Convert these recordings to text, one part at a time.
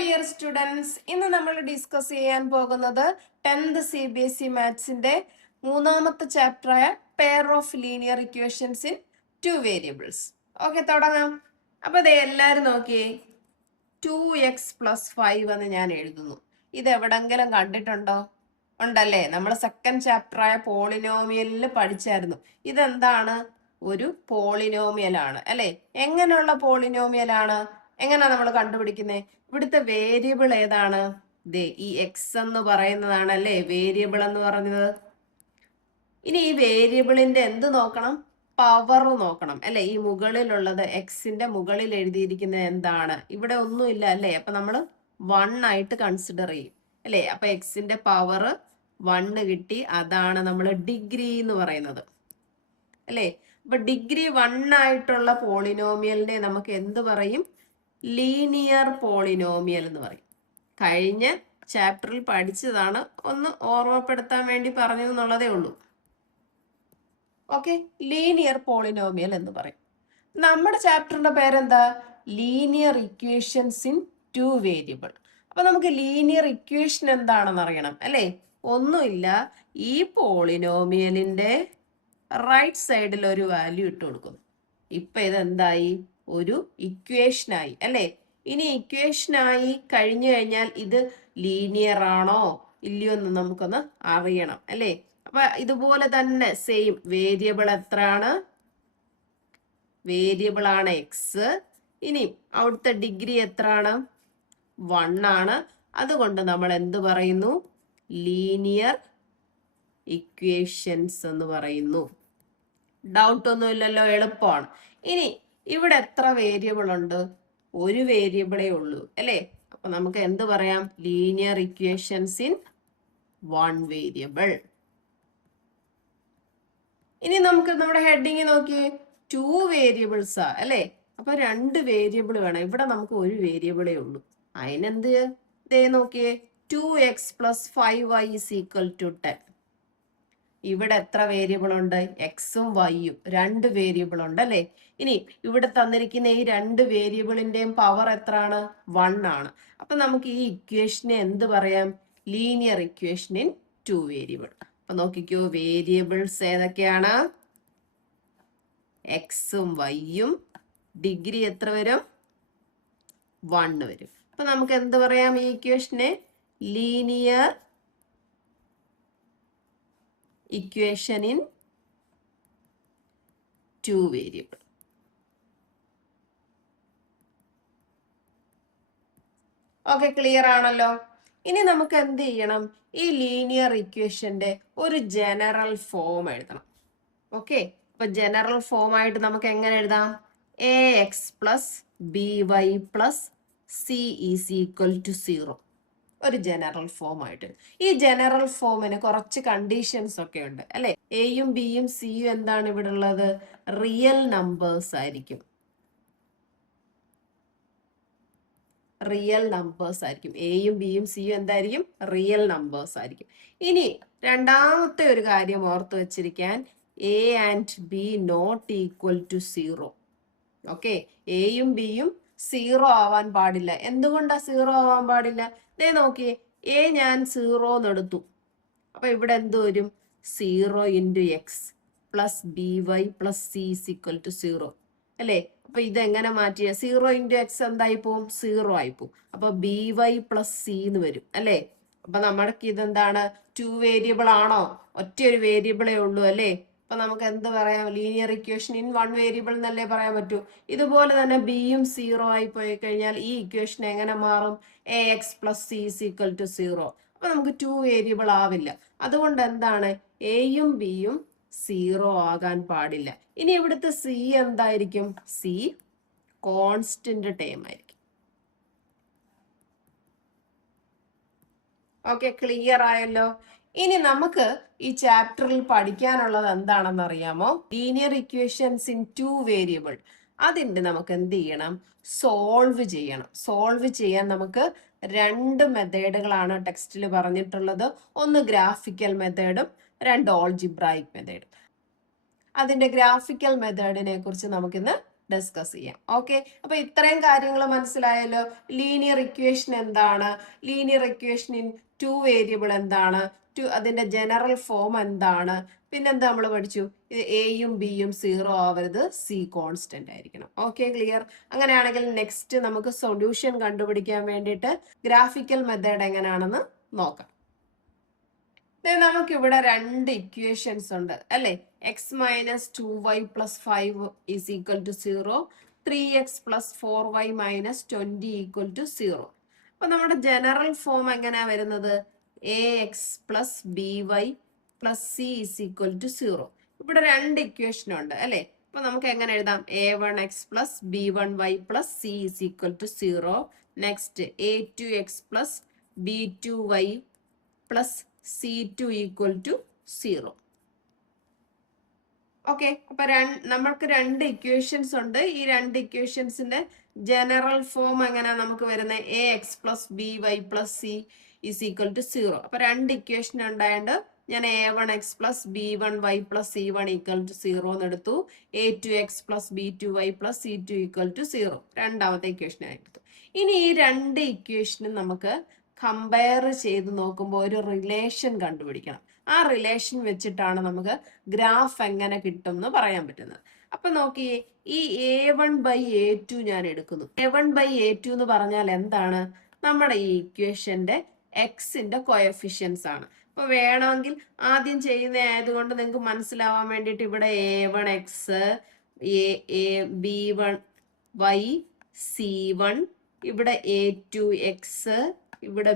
Dear students, ഇന്ന് നമ്മൾ discuss ചെയ്യാൻ പോകുന്നത് 10th CBSE മാത്സിന്റെ മൂന്നാമത്തെ ചാപ്റ്ററായ pair of linear equations in 2 variables. Okay, തുടങ്ങാം. അപ്പൊ ദേ എല്ലാരും നോക്കിയേ, 2x+5 എന്ന് ഞാൻ എഴുതുന്നു. ഇത് എവിടെങ്കിലും കണ്ടിട്ടുണ്ടോ? ഉണ്ടല്ലേ, നമ്മൾ സെക്കൻഡ് ചാപ്റ്ററായ പോളിനോമിയലിൽ പഠിച്ചായിരുന്നു. ഇതെന്താണ്? ഒരു പോളിനോമിയൽ ആണ് അല്ലെ? എങ്ങനെയുള്ള പോളിനോമിയലാണ്? എങ്ങനെയാ നമ്മൾ കണ്ടുപിടിക്കുന്നത്? ഇവിടുത്തെ വേരിയബിൾ ഏതാണ്? ദേ ഈ എക്സ് എന്ന് പറയുന്നതാണ് അല്ലേ വേരിയബിൾ എന്ന് പറഞ്ഞത്. ഇനി ഈ വേരിയബിളിന്റെ എന്ത് നോക്കണം? പവർ നോക്കണം അല്ലെ? ഈ മുകളിലുള്ളത് എക്സിന്റെ മുകളിൽ എഴുതിയിരിക്കുന്നത് എന്താണ്? ഇവിടെ ഒന്നുമില്ല അല്ലേ? അപ്പൊ നമ്മൾ 1 ആയിട്ട് കൺസിഡർ ചെയ്യും അല്ലെ? അപ്പൊ എക്സിന്റെ പവർ 1 കിട്ടി. അതാണ് നമ്മൾ ഡിഗ്രി എന്ന് പറയുന്നത് അല്ലെ? അപ്പൊ ഡിഗ്രി 1 ആയിട്ടുള്ള പോളിനോമിയലിനെ നമുക്ക് എന്ത് പറയും? ലീനിയർ പോളിനോമിയൽ എന്ന് പറയും. കഴിഞ്ഞ ചാപ്റ്ററിൽ പഠിച്ചതാണ്, ഒന്ന് ഓർമ്മപ്പെടുത്താൻ വേണ്ടി പറഞ്ഞു എന്നുള്ളതേ ഉള്ളൂ. ഓക്കെ, ലീനിയർ പോളിനോമിയൽ എന്ന് പറയും. നമ്മുടെ ചാപ്റ്ററിന്റെ പേരെന്താ? Linear equations in 2 variable. അപ്പൊ നമുക്ക് ലീനിയർ ഇക്വേഷൻ എന്താണെന്ന് അറിയണം അല്ലേ? ഒന്നുമില്ല, ഈ പോളിനോമിയലിന്റെ റൈറ്റ് സൈഡിൽ ഒരു വാല്യൂ ഇട്ട് കൊടുക്കുന്നു. ഇപ്പൊ ഇതെന്തായി? ഒരു ഇക്വേഷനായി അല്ലെ? ഇനി ഇക്വേഷനായി കഴിഞ്ഞു കഴിഞ്ഞാൽ ഇത് ലീനിയർ ആണോ ഇല്ലയോ എന്ന് നമുക്കൊന്ന് അറിയണം അല്ലെ? അപ്പൊ ഇതുപോലെ തന്നെ സെയിം വേരിയബിൾ എത്രയാണ്? വേരിയബിൾ ആണ് എക്സ്. ഇനി അവിടുത്തെ ഡിഗ്രി എത്രയാണ്? 1 ആണ്. അതുകൊണ്ട് നമ്മൾ എന്ത് പറയുന്നു? ലീനിയർ ഇക്വേഷൻസ് എന്ന് പറയുന്നു. ഡൗട്ട് ഒന്നുമില്ലല്ലോ, എളുപ്പമാണ്. ഇനി ഇവിടെ എത്ര വേരിയബിൾ ഉണ്ട്? ഒരു വേരിയബിളേ ഉള്ളൂ അല്ലേ? അപ്പൊ നമുക്ക് എന്ത് പറയാം? Linear equations in 1 variable. ഇനി നമുക്ക് നമ്മുടെ ഹെഡിങ് നോക്കിയേ, 2 വേരിയബിൾസാ അല്ലേ? അപ്പൊ 2 വേരിയബിൾ വേണം. ഇവിടെ നമുക്ക് ഒരു വേരിയബിളേ ഉള്ളൂ. അതിനെന്ത്? ദേ നോക്കിയേ, 2x+5y = 10. ഇവിടെ എത്ര വേരിയബിൾ ഉണ്ട്? എക്സും വൈയും 2 വേരിയബിൾ ഉണ്ട് അല്ലെ? ഇനി ഇവിടെ തന്നിരിക്കുന്ന ഈ 2 വേരിയബിളിന്റെയും പവർ എത്രയാണ്? 1 ആണ്. അപ്പൊ നമുക്ക് ഈ ഇക്വേഷനെ എന്ത് പറയാം? Linear equation in 2 variable. അപ്പൊ നോക്കിക്കോ, വേരിയബിൾസ് ഏതൊക്കെയാണ്? എക്സും വൈയും. ഡിഗ്രി എത്ര വരും? 1 വരും. അപ്പൊ നമുക്ക് എന്ത് പറയാം? ഈ ഇക്വേഷനെ linear equation in 2 variable. Okay, clear ആണല്ലോ. ഇനി നമുക്ക് എന്ത് ചെയ്യണം? ഈ ലീനിയർ ഇക്വേഷന്റെ ഒരു ജനറൽ ഫോം എഴുതണം. ഓക്കെ, അപ്പൊ ജനറൽ ഫോം ആയിട്ട് നമുക്ക് എങ്ങനെ എഴുതാം? ax+by+c=0. ഒരു ജനറൽ ഫോം ആയിട്ട്. ഈ ജനറൽ ഫോമിന് കുറച്ച് കണ്ടീഷൻസ് ഒക്കെ ഉണ്ട് അല്ലെ? എയും ബിയും സിയും എന്താണ് ഇവിടെ ഉള്ളത്? റിയൽ നമ്പേഴ്സ് ആയിരിക്കും. റിയൽ നമ്പേഴ്സ് ആയിരിക്കും. എയും ബിയും സിയും എന്തായിരിക്കും? റിയൽ നമ്പേഴ്സ് ആയിരിക്കും. ഇനി രണ്ടാമത്തെ ഒരു കാര്യം ഓർത്ത് വെച്ചിരിക്കാൻ, A and B not equal to 0. Okay, എയും ബിയും 0 ആവാൻ പാടില്ല. എന്തുകൊണ്ടാ 0 ആവാൻ പാടില്ല? ദേ നോക്കിയേ, എ ഞാൻ 0 എന്ന് എടുത്തു. അപ്പൊ ഇവിടെ എന്ത് വരും? 0 × x + by+c = 0 അല്ലേ? അപ്പൊ ഇതെങ്ങനെ മാറ്റിയ? 0 × x എന്തായി പോവും? 0 ആയി പോവും. അപ്പൊ by+c എന്ന് വരും അല്ലേ? അപ്പൊ നമ്മൾക്ക് ഇതെന്താണ്? 2 വേരിയബിൾ ആണോ? ഒറ്റ ഒരു വേരിയബിളേ ഉള്ളൂ അല്ലേ? അപ്പൊ നമുക്ക് എന്ത് പറയാം? ലീനിയർ ഇക്വേഷൻ ഇൻ 1 വേരിയബിൾ എന്നല്ലേ പറയാൻ പറ്റൂ. ഇതുപോലെ തന്നെ ബിയും 0 ആയി പോയി കഴിഞ്ഞാൽ ഈ ഇക്വേഷൻ എങ്ങനെ മാറും? ax+c = 0. അപ്പൊ നമുക്ക് 2 വേരിയബിൾ ആവില്ല. അതുകൊണ്ട് എന്താണ്? എയും ബിയും 0 ആകാൻ പാടില്ല. ഇനി ഇവിടുത്തെ സി എന്തായിരിക്കും? സി കോൺസ്റ്റന്റ് ടേം ആയിരിക്കും. ഓക്കെ, ക്ലിയർ ആയല്ലോ. ഇനി നമുക്ക് ഈ ചാപ്റ്ററിൽ പഠിക്കാനുള്ളത് എന്താണെന്ന് അറിയാമോ? Linear equations in 2 variable. അതിന്റെ നമുക്ക് എന്ത് ചെയ്യണം? സോൾവ് ചെയ്യണം. സോൾവ് ചെയ്യാൻ നമുക്ക് 2 മെത്തേഡുകളാണ് ടെക്സ്റ്റിൽ പറഞ്ഞിട്ടുള്ളത്. ഒന്ന് ഗ്രാഫിക്കൽ മെത്തേഡും 2 ഓൾജിബ്രായിക് മെത്തേഡും. അതിന്റെ ഗ്രാഫിക്കൽ മെത്തേഡിനെ കുറിച്ച് നമുക്കിന്ന് ഡിസ്കസ് ചെയ്യാം. ഓക്കെ, അപ്പൊ ഇത്രയും കാര്യങ്ങൾ മനസ്സിലായല്ലോ. ലീനിയർ ഇക്വേഷൻ എന്താണ്, ലീനിയർ ഇക്വേഷൻ ഇൻ 2 വേരിയബിൾ എന്താണ്, അതിന്റെ ജനറൽ ഫോം എന്താണ്, പിന്നെന്താ നമ്മൾ പഠിച്ചു, ഇത് എയും ബിയും 0 ആവരുത്, സി കോൺസ്റ്റന്റ് ആയിരിക്കണം. Okay, clear. അങ്ങനെയാണെങ്കിൽ നെക്സ്റ്റ് നമുക്ക് സൊല്യൂഷൻ കണ്ടുപിടിക്കാൻ വേണ്ടിയിട്ട് ഗ്രാഫിക്കൽ മെത്തേഡ് എങ്ങനെയാണെന്ന് നോക്കാം. നമുക്കിവിടെ രണ്ട് ഇക്വേഷൻസ് ഉണ്ട് അല്ലെ. X minus 2y plus 5 is equal to 0, 3x plus 4y minus 20 equal to 0. അപ്പൊ നമ്മുടെ ജനറൽ ഫോം എങ്ങനെയാ വരുന്നത്, a x plus b y plus c is equal to 0. ഇവിടെ രണ്ട് ഇക്വേഷൻ ഉണ്ട് അല്ലെ. അപ്പൊ നമുക്ക് എങ്ങനെ എഴുതാം, a1x plus b1y plus c is equal to 0. Next a2x plus b2y plus C2 equal to 0. Okay, അപ്പൊ നമ്മൾക്ക് രണ്ട് ഇക്വേഷൻസ് ഉണ്ട്. ഈ രണ്ട് ഇക്വേഷൻസിന്റെ ജനറൽ ഫോം എങ്ങനെയാ നമുക്ക് വരുന്നത്, a x plus b y plus c is equal to 0. അപ്പൊ രണ്ട് ഇക്വേഷൻ ഉണ്ടായത് ഞാൻ a1x plus b1y plus c1 equal to 0 എന്ന് എടുത്തു. a2x plus b2y plus c2 equal to 0 രണ്ടാമത്തെ ഇക്വേഷൻ എടുത്തു. ഇനി ഈ രണ്ട് ഇക്വേഷനും നമുക്ക് കമ്പയർ ചെയ്ത് നോക്കുമ്പോൾ ഒരു റിലേഷൻ കണ്ടുപിടിക്കണം. ആ റിലേഷൻ വെച്ചിട്ടാണ് നമുക്ക് ഗ്രാഫ് എങ്ങനെ കിട്ടും എന്ന് പറയാൻ പറ്റുന്നത്. അപ്പൊ നോക്കിയേ, ഈ a1/a2 ഞാൻ എടുക്കുന്നു. a1/a2 എന്ന് പറഞ്ഞാൽ എന്താണ്, നമ്മുടെ ഈ ഇക്വേഷന്റെ എക്സിന്റെ കോഎഫിഷ്യൻസ് ആണ്. അപ്പൊ വേണമെങ്കിൽ ആദ്യം ചെയ്യുന്ന ആയതുകൊണ്ട് നിങ്ങൾക്ക് മനസ്സിലാവാൻ വേണ്ടിയിട്ട് ഇവിടെ a1x, b1y, c1, ഇവിടെ a2x, ഇവിടെ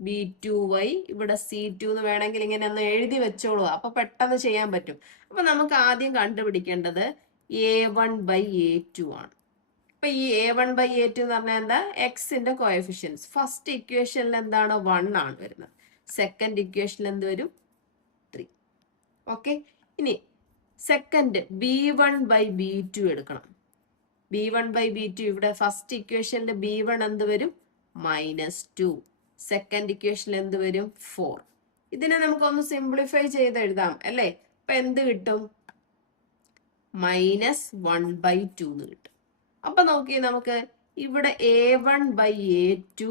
b2y, ഇവിടെ c2 എന്ന് വേണമെങ്കിൽ ഇങ്ങനെ ഒന്ന് എഴുതി വെച്ചോളൂ. അപ്പൊ പെട്ടെന്ന് ചെയ്യാൻ പറ്റും. അപ്പൊ നമുക്ക് ആദ്യം കണ്ടുപിടിക്കേണ്ടത് a1/a2 ആണ്. അപ്പൊ ഈ a1/a2 എന്ന് പറഞ്ഞാൽ എന്താ, എക്സിന്റെ കോഎഫിഷ്യൻസ്. ഫസ്റ്റ് ഇക്വേഷനിൽ എന്താണ്, 1 ആണ് വരുന്നത്. സെക്കൻഡ് ഇക്വേഷനിൽ എന്ത് വരും, 3. ഓക്കെ, ഇനി സെക്കൻഡ് b1/b2 എടുക്കണം. b1/b2 ഇവിടെ ഫസ്റ്റ് ഇക്വേഷനിൽ b1 എന്ത് വരും, -2. സെക്കൻഡ് ഇക്വേഷനിൽ എന്ത് വരും, 4. ഇതിനെ നമുക്കൊന്ന് സിംപ്ലിഫൈ ചെയ്ത് എഴുതാം അല്ലേ. അപ്പൊ എന്ത് കിട്ടും, -1/2 എന്ന് കിട്ടും. അപ്പൊ നോക്കി, നമുക്ക് ഇവിടെ a1/a2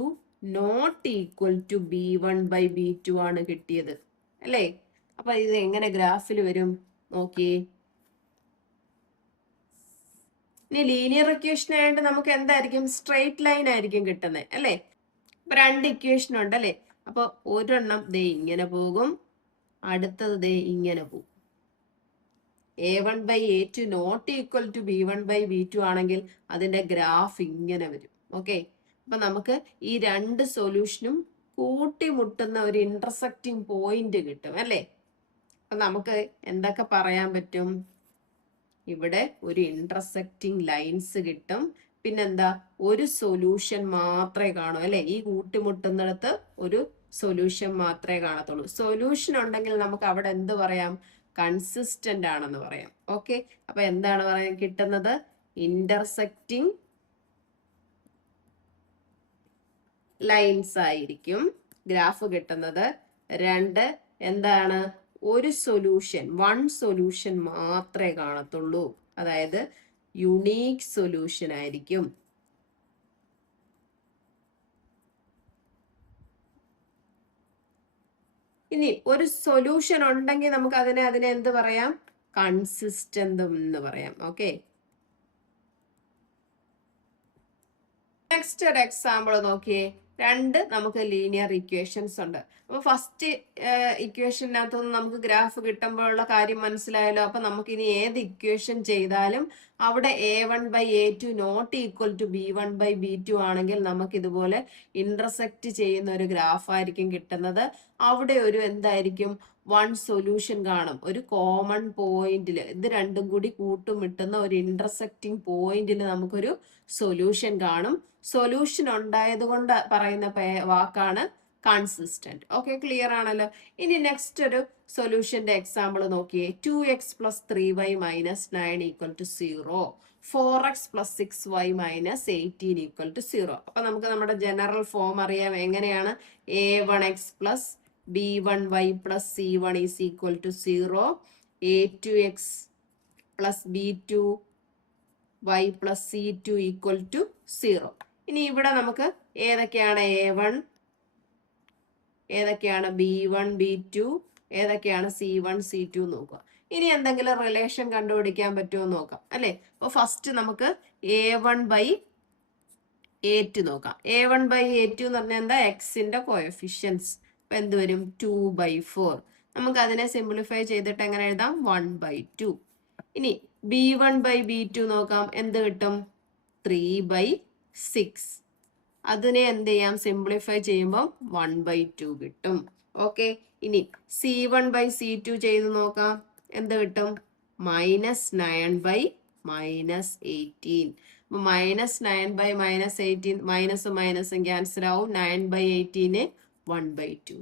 not equal to b1/b2 ആണ് കിട്ടിയത് അല്ലേ. അപ്പൊ ഇത് എങ്ങനെ ഗ്രാഫിൽ വരും നോക്കിയേ. ഇനി ലീനിയർ ഇക്വേഷൻ ആയിട്ട് നമുക്ക് എന്തായിരിക്കും, സ്ട്രെയിറ്റ് ലൈൻ ആയിരിക്കും കിട്ടുന്നത് അല്ലേ. അപ്പൊ രണ്ട് ഇക്വേഷൻ ഉണ്ട് അല്ലേ. അപ്പൊ ഒരെണ്ണം ദേ ഇങ്ങനെ പോകും, അടുത്തത് ദേ ഇങ്ങനെ പോകും. a1/a2 not equal to b1/b2 ആണെങ്കിൽ അതിന്റെ ഗ്രാഫ് ഇങ്ങനെ വരും. ഓക്കെ, അപ്പൊ നമുക്ക് ഈ രണ്ട് സൊല്യൂഷനും കൂട്ടിമുട്ടുന്ന ഒരു ഇന്റർസെക്റ്റിംഗ് പോയിന്റ് കിട്ടും അല്ലേ. അപ്പൊ നമുക്ക് എന്തൊക്കെ പറയാൻ പറ്റും, ഇവിടെ ഒരു ഇന്റർസെക്റ്റിംഗ് ലൈൻസ് കിട്ടും. പിന്നെന്താ, ഒരു സൊല്യൂഷൻ മാത്രമേ കാണൂ അല്ലെ. ഈ കൂട്ടിമുട്ടുന്നിടത്ത് ഒരു സൊല്യൂഷൻ മാത്രമേ കാണത്തുള്ളൂ. സൊല്യൂഷൻ ഉണ്ടെങ്കിൽ നമുക്ക് അവിടെ എന്ത് പറയാം, കൺസിസ്റ്റന്റ് ആണെന്ന് പറയാം. ഓക്കെ, അപ്പൊ എന്താണ് പറയാൻ കിട്ടുന്നത്, ഇന്റർസെക്റ്റിംഗ് ലൈൻസ് ആയിരിക്കും ഗ്രാഫ് കിട്ടുന്നത്. രണ്ട്, എന്താണ്, ഒരു സൊല്യൂഷൻ, വൺ സൊല്യൂഷൻ മാത്രമേ കാണത്തുള്ളൂ. അതായത് യുണീക്ക് സൊല്യൂഷൻ ആയിരിക്കും. ഇനി ഒരു സൊല്യൂഷൻ ഉണ്ടെങ്കിൽ നമുക്ക് അതിനെ എന്ത് പറയാം, കൺസിസ്റ്റന്റ് എന്ന് പറയാം. ഓക്കെ, നെക്സ്റ്റ് ഒരു എക്സാമ്പിൾ നോക്കിയേ. രണ്ട് നമുക്ക് ലീനിയർ ഇക്വേഷൻസ് ഉണ്ട്. അപ്പൊ ഫസ്റ്റ് ഇക്വേഷനകത്തുനിന്ന് നമുക്ക് ഗ്രാഫ് കിട്ടുമ്പോഴുള്ള കാര്യം മനസ്സിലായല്ലോ. അപ്പൊ നമുക്ക് ഇനി ഏത് ഇക്വേഷൻ ചെയ്താലും അവിടെ a1/a2 not equal to b1/b2 ആണെങ്കിൽ നമുക്ക് ഇതുപോലെ ഇന്റർസെക്റ്റ് ചെയ്യുന്ന ഒരു ഗ്രാഫ് ആയിരിക്കും കിട്ടുന്നത്. അവിടെ ഒരു എന്തായിരിക്കും, വൺ സൊല്യൂഷൻ കാണും. ഒരു കോമൺ പോയിന്റിൽ ഇത് രണ്ടും കൂടി കൂട്ടുമുട്ടുന്ന ഒരു ഇന്റർസെക്റ്റിംഗ് പോയിന്റിൽ നമുക്കൊരു സൊല്യൂഷൻ കാണും. സൊല്യൂഷൻ ഉണ്ടായത് കൊണ്ട് പറയുന്ന വാക്കാണ് കൺസിസ്റ്റന്റ്. ഓക്കെ, ക്ലിയർ ആണല്ലോ. ഇനി നെക്സ്റ്റ് ഒരു സൊല്യൂഷന്റെ എക്സാമ്പിൾ നോക്കിയേ. 2x plus 3y minus 9 equal to 0, 4x plus 6y minus 18 equal to 0. അപ്പൊ നമുക്ക് നമ്മുടെ ജനറൽ ഫോം അറിയാം. എങ്ങനെയാണ്, a1x plus b1y plus c1 is equal to 0, a2x plus b2 y plus C2 equal to 0. ഇനി ഇവിടെ നമുക്ക് ഏതൊക്കെയാണ് A1, ഏതൊക്കെയാണ് B1, B2, ഏതൊക്കെയാണ് C1, C2 നോക്കുക. ഇനി എന്തെങ്കിലും റിലേഷൻ കണ്ടുപിടിക്കാൻ പറ്റുമോ നോക്കാം അല്ലെ. അപ്പൊ ഫസ്റ്റ് നമുക്ക് A1 ബൈ A2 നോക്കാം. A1 ബൈ A2 എന്ന് പറഞ്ഞാൽ എന്താ? എക്സിന്റെ കോഎഫിഷ്യൻസ്. അപ്പൊ എന്ത് വരും? 2/4. നമുക്ക് അതിനെ സിംപ്ലിഫൈ ചെയ്തിട്ട് എങ്ങനെ എഴുതാം? 1/2. ഇനി B1 ബൈ B2 നോക്കാം. എന്ത് കിട്ടും? 3/6. അതിനെ എന്ത് ചെയ്യാം? സിംപ്ലിഫൈ ചെയ്യുമ്പോൾ 1/2 കിട്ടും. ഓക്കെ. ഇനി C1 ബൈ C2 ചെയ്ത് നോക്കാം. എന്ത് കിട്ടും? -9/-18. -9/-18, മൈനസും മൈനസും ക്യാൻസൽ ആവും. 9/18 1/2.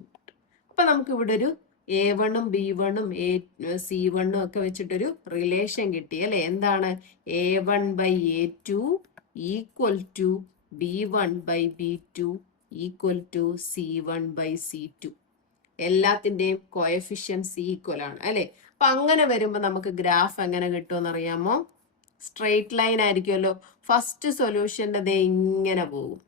അപ്പൊ നമുക്ക് ഇവിടെ ഒരു A1ഉം B1ഉം C1ഉം ഒക്കെ വെച്ചിട്ടൊരു റിലേഷൻ കിട്ടി അല്ലെ. എന്താണ്? A1 by A2 equal to B1 by B2 equal to C1 by C2. എല്ലാത്തിന്റെയും കോഎഫിഷ്യൻസ് ഈക്വൽ ആണ് അല്ലെ. അപ്പൊ അങ്ങനെ വരുമ്പോ നമുക്ക് ഗ്രാഫ് എങ്ങനെ കിട്ടുമെന്ന് അറിയാമോ? സ്ട്രെയിറ്റ് ലൈൻ ആയിരിക്കുമല്ലോ. ഫസ്റ്റ് സൊല്യൂഷന്റെ ദേ ഇങ്ങനെ പോകും.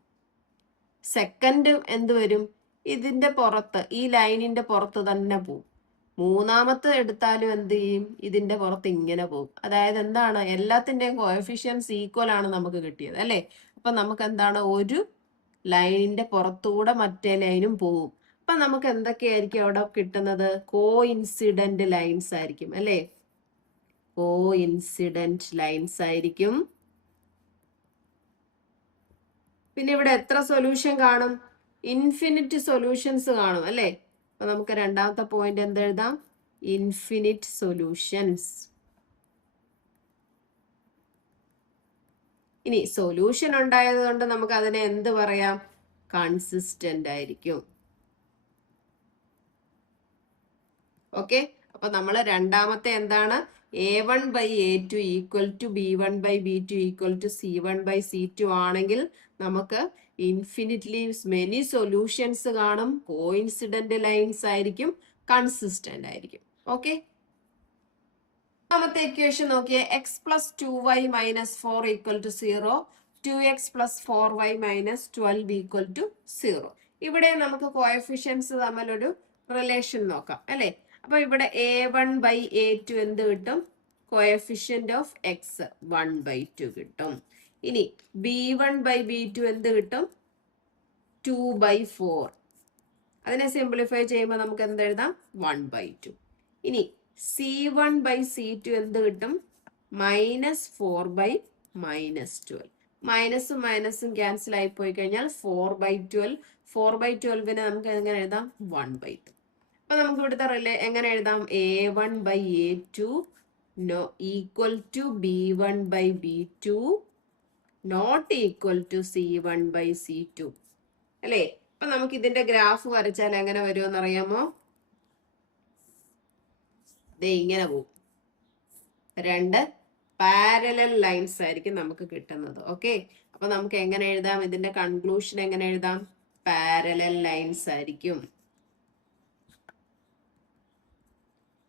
സെക്കൻഡ് എന്ത് വരും? ഇതിന്റെ പുറത്ത്, ഈ ലൈനിന്റെ പുറത്ത് തന്നെ പോകും. മൂന്നാമത്തെ എടുത്താലും എന്ത് ചെയ്യും? ഇതിന്റെ പുറത്ത് ഇങ്ങനെ പോകും. അതായത് എന്താണ്? എല്ലാത്തിന്റെയും കോഎഫിഷ്യൻസ് ഈക്വൽ ആണ് നമുക്ക് കിട്ടിയത് അല്ലെ. അപ്പൊ നമുക്ക് എന്താണ്? ഒരു ലൈനിന്റെ പുറത്തൂടെ മറ്റേ ലൈനും പോകും. അപ്പൊ നമുക്ക് എന്തൊക്കെയായിരിക്കും അവിടെ കിട്ടുന്നത്? കോ ഇൻസിഡന്റ് ലൈൻസ് ആയിരിക്കും അല്ലെ. കോ ഇൻസിഡന്റ് ലൈൻസ് ആയിരിക്കും. പിന്നെ ഇവിടെ എത്ര സൊല്യൂഷൻ കാണും? ഇൻഫിനിറ്റ് സൊല്യൂഷൻസ് കാണും അല്ലെ. അപ്പൊ നമുക്ക് രണ്ടാമത്തെ പോയിന്റ് എന്തെഴുതാം? Infinite solutions. ഇനി സൊല്യൂഷൻ ഉണ്ടായത് കൊണ്ട് നമുക്ക് അതിനെ എന്ത് പറയാം? കൺസിസ്റ്റന്റ് ആയിരിക്കും. ഓക്കെ. അപ്പൊ നമ്മൾ രണ്ടാമത്തെ എന്താണ്? A1 by A2 equal to B1 by B2 equal to C1 by C2 ആണെങ്കിൽ നമുക്ക് ഇൻഫിനിറ്റ്ലി മെനി സൊല്യൂഷൻസ് കാണും. കോഇൻസിഡന്റ് ലൈൻസ് ആയിരിക്കും. കൺസിസ്റ്റന്റ് ആയിരിക്കും. ഓക്കെ. രണ്ടാമത്തെ ഇക്വേഷൻ നോക്കിയേ. x plus 2y minus 4 equal to 0, 2x plus 4y minus 12 equal to 0. ഇവിടെ നമുക്ക് coefficients തമ്മിലൊരു റിലേഷൻ നോക്കാം അല്ലെ. അപ്പൊ ഇവിടെ A1 ബൈ A2 എന്ത് കിട്ടും? കോഎഫിഷ്യന്റ് ഓഫ് എക്സ് 1/2 കിട്ടും. ഇനി B1 ബൈ B2 എന്ത് കിട്ടും? 2/4. അതിനെ സിംപ്ലിഫൈ ചെയ്യുമ്പോൾ നമുക്ക് എന്ത് എഴുതാം? 1/2. ഇനി C1 ബൈ C2 എന്ത് കിട്ടും? -4/-12. മൈനസും മൈനസും ക്യാൻസൽ ആയി പോയി കഴിഞ്ഞാൽ 4/12. 4/12നെ നമുക്ക് എങ്ങനെ എഴുതാം? 1/2. അപ്പൊ നമുക്ക് ഇവിടുത്തെ എങ്ങനെ എഴുതാം? A1 by A2 equal to B1 by B2 not equal to C1 by C2 അല്ലേ. അപ്പൊ നമുക്ക് ഇതിന്റെ ഗ്രാഫ് വരച്ചാൽ എങ്ങനെ വരുമെന്ന് അറിയാമോ? ദേ ഇങ്ങനെ പോകും. രണ്ട് പാരലൽ ലൈൻസ് ആയിരിക്കും നമുക്ക് കിട്ടുന്നത്. ഓക്കെ. അപ്പൊ നമുക്ക് എങ്ങനെ എഴുതാം? ഇതിന്റെ കൺക്ലൂഷൻ എങ്ങനെ എഴുതാം? പാരലൽ ലൈൻസ് ആയിരിക്കും.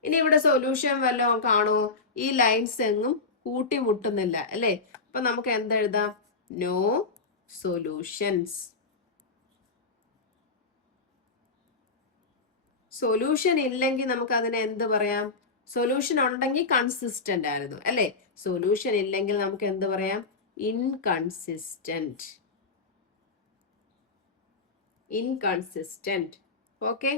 ഇനി ഇവിടെ സൊല്യൂഷൻ വല്ലതും കാണുമോ? ഈ ലൈൻസ് എങ്ങും കൂട്ടിമുട്ടുന്നില്ല അല്ലെ. അപ്പൊ നമുക്ക് എന്തെഴുതാം? No solutions. സൊല്യൂഷൻ ഇല്ലെങ്കിൽ നമുക്ക് അതിനെ എന്ത് പറയാം? സൊല്യൂഷൻ ഉണ്ടെങ്കിൽ കൺസിസ്റ്റന്റ് ആയിരുന്നു അല്ലെ. സൊല്യൂഷൻ ഇല്ലെങ്കിൽ നമുക്ക് എന്ത് പറയാം? ഇൻകൺസിസ്റ്റന്റ്. ഇൻകൺസിസ്റ്റന്റ്. ഓക്കെ.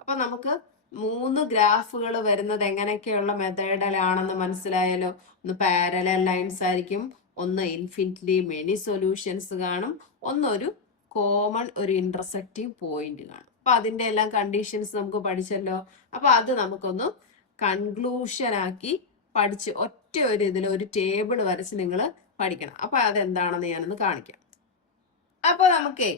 അപ്പൊ നമുക്ക് 3 ഗ്രാഫുകൾ വരുന്നത് എങ്ങനെയൊക്കെയുള്ള മെത്തേഡിലാണെന്ന് മനസ്സിലായല്ലോ. ഒന്ന് പാരലൽ ലൈൻസ് ആയിരിക്കും, ഒന്ന് ഇൻഫിനിറ്റ്ലി മെനി സൊല്യൂഷൻസ് കാണും, ഒന്നൊരു കോമൺ ഒരു ഇന്റർസെക്റ്റിംഗ് പോയിന്റ് കാണും. അപ്പൊ അതിന്റെ എല്ലാം കണ്ടീഷൻസ് നമുക്ക് പഠിച്ചല്ലോ. അപ്പൊ അത് നമുക്കൊന്ന് കൺക്ലൂഷൻ ആക്കി പഠിച്ച് ഒറ്റ ഒരു ഇതിൽ ഒരു ടേബിൾ വരച്ച് നിങ്ങൾ പഠിക്കണം. അപ്പൊ അതെന്താണെന്ന് ഞാനൊന്ന് കാണിക്കാം. അപ്പൊ നമുക്കേ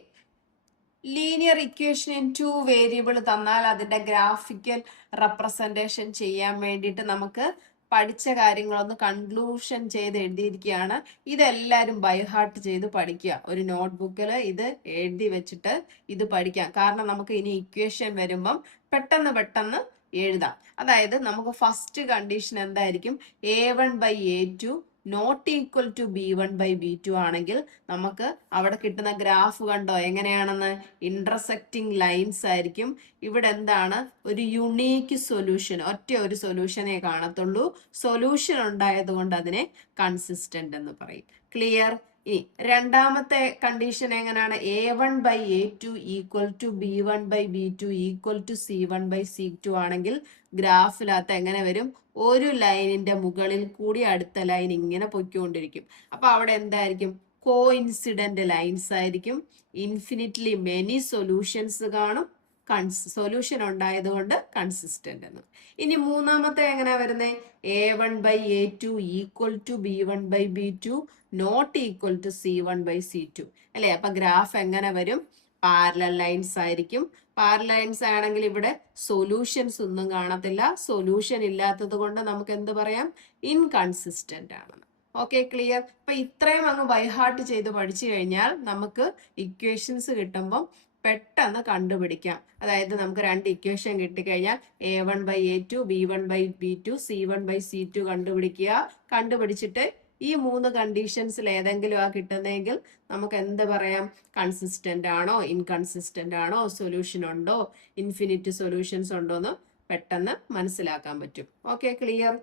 ലീനിയർ ഇക്വേഷൻ ഇൻ 2 വേരിയബിൾ തന്നാൽ അതിന്റെ ഗ്രാഫിക്കൽ റെപ്രസെന്റേഷൻ ചെയ്യാൻ വേണ്ടിയിട്ട് നമുക്ക് പഠിച്ച കാര്യങ്ങളൊന്ന് കൺക്ലൂഷൻ ചെയ്ത് എഴുതിയിരിക്കുകയാണ്. ഇതെല്ലാവരും ബൈഹാർട്ട് ചെയ്ത് പഠിക്കുക. ഒരു നോട്ട്ബുക്കിൽ ഇത് എഴുതി വെച്ചിട്ട് ഇത് പഠിക്കാം. കാരണം നമുക്ക് ഇനി ഇക്വേഷൻ വരുമ്പം പെട്ടെന്ന് എഴുതാം. അതായത് നമുക്ക് ഫസ്റ്റ് കണ്ടീഷൻ എന്തായിരിക്കും? A1 by A2 not equal to B1/B2 ആണെങ്കിൽ നമുക്ക് അവിടെ കിട്ടുന്ന ഗ്രാഫ് കണ്ടോ എങ്ങനെയാണെന്ന്? ഇന്റർസെക്റ്റിംഗ് ലൈൻസ് ആയിരിക്കും. ഇവിടെ എന്താണ്? ഒരു യുണീക്ക് സൊല്യൂഷൻ, ഒറ്റ ഒരു സൊല്യൂഷനെ കാണത്തുള്ളൂ. സൊല്യൂഷൻ ഉണ്ടായത് കൊണ്ട് അതിനെ കൺസിസ്റ്റന്റ് എന്ന് പറയും. ക്ലിയർ? ഈ രണ്ടാമത്തെ കണ്ടീഷൻ എങ്ങനെയാണ്? A1/A2 equal to B1/B2 equal to C1/C2 ആണെങ്കിൽ ഗ്രാഫിനകത്ത് എങ്ങനെ വരും? ഒരു ലൈനിന്റെ മുകളിൽ കൂടി അടുത്ത ലൈൻ ഇങ്ങനെ പൊയ്ക്കൊണ്ടിരിക്കും. അപ്പൊ അവിടെ എന്തായിരിക്കും? കോഇൻസിഡന്റ് ലൈൻസ് ആയിരിക്കും. ഇൻഫിനിറ്റ്ലി മെനി സൊല്യൂഷൻസ് കാണും. സൊല്യൂഷൻ ഉണ്ടായത് കൊണ്ട് കൺസിസ്റ്റന്റ് എന്ന്. ഇനി മൂന്നാമത്തെ എങ്ങനെയാ വരുന്നത്? A1/A2 equal to B1/B2 not equal to C1/C2 അല്ലെ? അപ്പൊ ഗ്രാഫ് എങ്ങനെ വരും? പാരലൽ ലൈൻസ് ആയിരിക്കും. പാരലൽ ലൈൻസ് ആണെങ്കിൽ ഇവിടെ സൊല്യൂഷൻസ് ഒന്നും കാണത്തില്ല. സൊല്യൂഷൻ ഇല്ലാത്തത് കൊണ്ട് നമുക്ക് എന്ത് പറയാം? ഇൻകൺസിസ്റ്റന്റ് ആണെന്ന്. Okay, clear? അപ്പൊ ഇത്രയും അങ്ങ് ബൈഹാർട്ട് ചെയ്ത് പഠിച്ചു കഴിഞ്ഞാൽ നമുക്ക് ഇക്വേഷൻസ് കിട്ടുമ്പം പെട്ടെന്ന് കണ്ടുപിടിക്കാം. അതായത് നമുക്ക് രണ്ട് ഇക്വേഷൻ കിട്ടിക്കഴിഞ്ഞാൽ A1/A2 B1/B2 C1/C2 കണ്ടുപിടിക്കുക. കണ്ടുപിടിച്ചിട്ട് ഈ മൂന്ന് കണ്ടീഷൻസിൽ ഏതെങ്കിലും ആ കിട്ടുന്നതെങ്കിൽ നമുക്ക് എന്ത് പറയാം? കൺസിസ്റ്റന്റ് ആണോ, ഇൻകൺസിസ്റ്റന്റ് ആണോ, സൊല്യൂഷൻ ഉണ്ടോ, ഇൻഫിനിറ്റ് സൊല്യൂഷൻസ് ഉണ്ടോ എന്ന് പെട്ടെന്ന് മനസ്സിലാക്കാൻ പറ്റും. Okay, clear?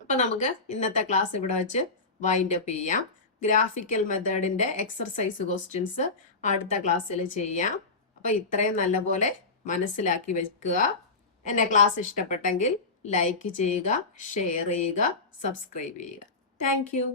അപ്പൊ നമുക്ക് ഇന്നത്തെ ക്ലാസ് ഇവിടെ വെച്ച് വൈൻഡ് അപ്പ് ചെയ്യാം. ഗ്രാഫിക്കൽ മെത്തേഡിന്റെ എക്സർസൈസ് ക്വസ്റ്റ്യൻസ് അടുത്ത ക്ലാസ്സിൽ ചെയ്യാം. അപ്പൊ ഇത്രയും നല്ലപോലെ മനസ്സിലാക്കി വെക്കുക. എന്റെ ക്ലാസ് ഇഷ്ടപ്പെട്ടെങ്കിൽ ലൈക്ക് ചെയ്യുക, ഷെയർ ചെയ്യുക, സബ്സ്ക്രൈബ് ചെയ്യുക. Thank you.